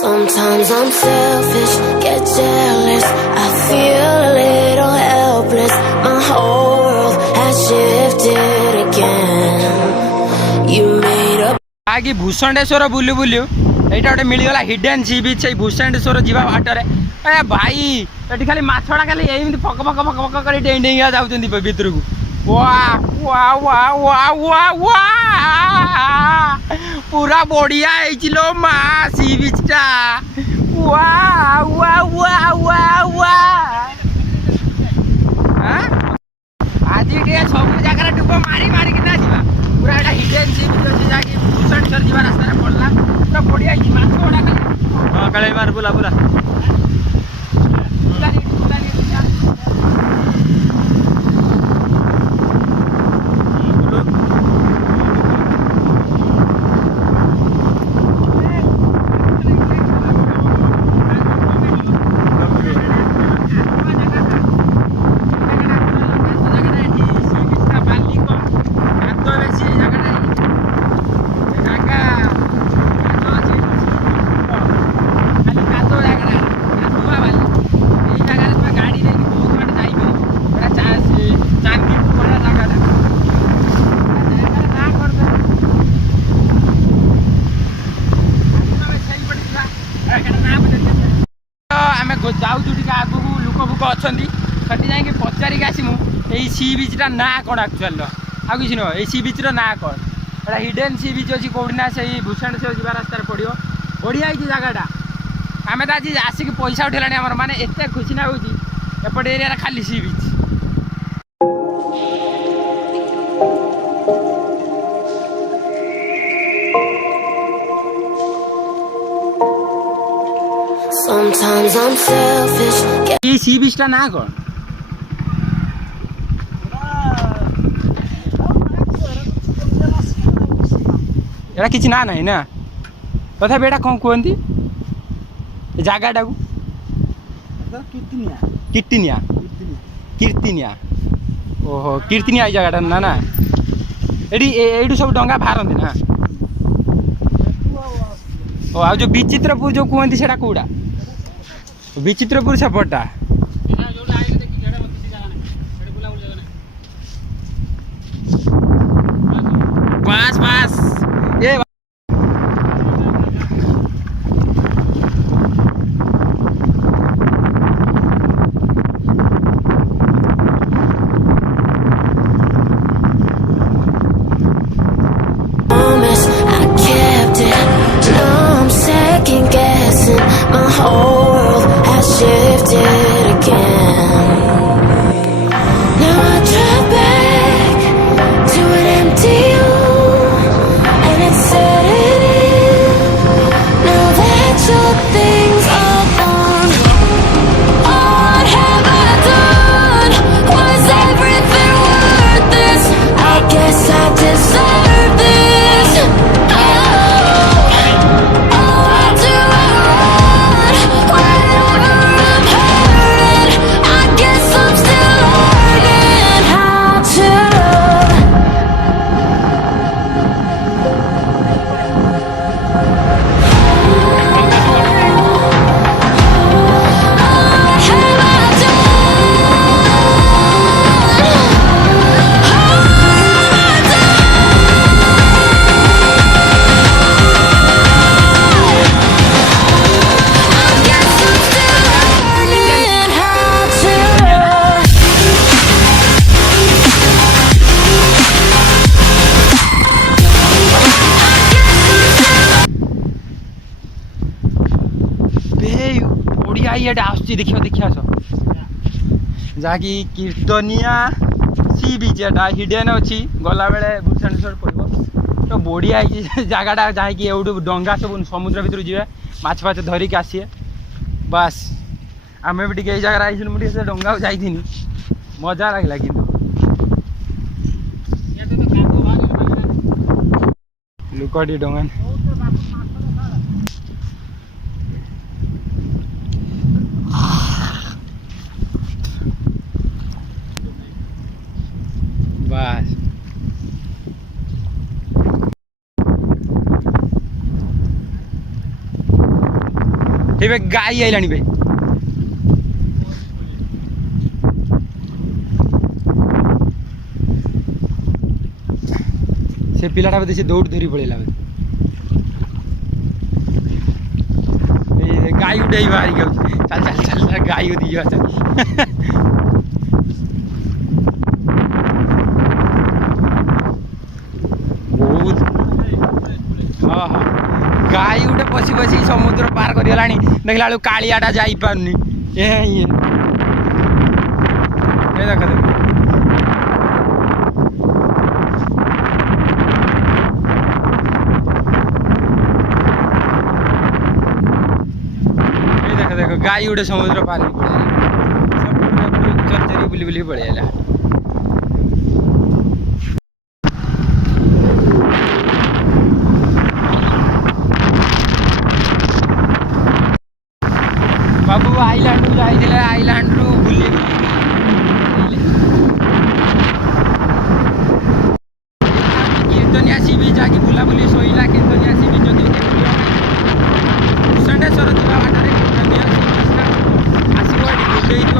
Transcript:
Sometimes I'm selfish, get jealous. I feel a little helpless. My whole world has shifted again. You made up. आगे भूषणेश्वर बुलू बुलू एटा गोटे मिलगला hidden सी बीच से भूषणेश्वर जीवा water ए भाई eighty खाली माछड़ा खाली एमती फक फक फक फक कर डेई डेई जाउछन्ती भीतर को वाह वाह वाह वाह वाह वाह पूरा बढ़िया लो मा सी बीच टा वाह वाह वाह वाह वाह आज ये सब जगह डुब मारी मारी किना जीवा पूरा एटा हिडन सी बीच अछि जाकी भूषणेश्वर जीवा रास्ता पड़ला पूरा बढ़िया माछ ओडा हां काले मार बुला बुला जाऊँ टे आगू लुक फुक अच्छा से जाकि पचारिक आसमु यही सी बीचटा ना कौन आक्चुआल आ कि नुह ये सी बीचर ना कौन एटा हिडन सी बीच अच्छी कौटिना से भूषणेश्वर जी रास्तार पड़ो बढ़िया है जगहटा आम तो आज आसिक पैसा उठेला आम माने एत खुशी ना होपट एरिया खाली सी बीच Sometimes I'm selfish. ये सी बीचटा ना कौन एटा किसी ना ना ना तथापि एटा कौन कहती जगटा को कीर्तिनिया कीर्तिनिया ओहो कीर्तिनिया जगटा ना ना ये सब डंगा बाहरती ना ओ आ जो विचित्रपुर जो कहती से कौटा विचित्रपुर सेपटा पास पास ये Promise I kept it. Now I'm second guessing. My whole world has shifted again. Now I drive back to an empty room, and it's setting in. Now that your things are gone, what have I done? Was everything worth this? I guess I deserve this. Why do I run whenever I'm hurting? I guess I'm still learning how to What have I बढ़िया ये आसुची देखियो देखिया जहाँकि कीर्तनिया सी बीच एटा hidden अच्छी गला बेले भूषणेश्वर पड़ो तो बढ़िया जगहटा जहाँकि एवढू डंगा सब समुद्र भितर जी माछ फाछ धरिक आसीए बस आम भी टे जगह आई मुझे डंगा जाइनी मजा लगला कि लुकटी डंगा बस ଏବେ ଗାଈ ଆଇଲାଣି ବେ ସେ ପିଲାଟା ବୋଧେ ସେ ଦୌଡ଼ି ଧରି ପଳେଇଲା ବୋଧେ ଗାଈ ଗୋଟେ ବାହାରିକି ଯାଉଛି ଚାଲ ଚାଲ ଚାଲ ଚାଲ ଗାଈ ଓଦି ଯିବା ଚାଲ ବହୁତ ହଁ ହଁ ଗାଈ ଗୋଟେ ପଶି ପଶି ସମୁଦ୍ର ପାର କରିଗଲାଣି ଦେଖିଲା ବେଳକୁ କାଳିଆଟା ଯାଇପାରୁନି ଏ ଦେଖ ଦେଖ ଦେଖ ଗାଈ ଗୋଟେ ସମୁଦ୍ର ପାର ହେଇକି ପଳେଇଲା ଚରି ଚରି ବୁଲି ବୁଲି ପଳେଇଲା ବାବୁ ଆଇଲାଣ୍ଡରୁ ଯାଇଥିଲେ ଆଇଲାଣ୍ଡରୁ ବୁଲି କୀର୍ତ୍ତନିଆ ସି ବିଚ୍ ଯାଇକି ବୁଲାବୁଲି ଶୋଇଲା କୀର୍ତ୍ତନିଆ ସି ବିଚ୍ ଯଦି ଭୂଷଣ୍ଡେଶ୍ୱର ଯିବା ବାଟରେ କୀର୍ତ୍ତନିଆ ସି ବିଚ୍ ଆସିବ ଏଠି ବୁଲେଇଯିବ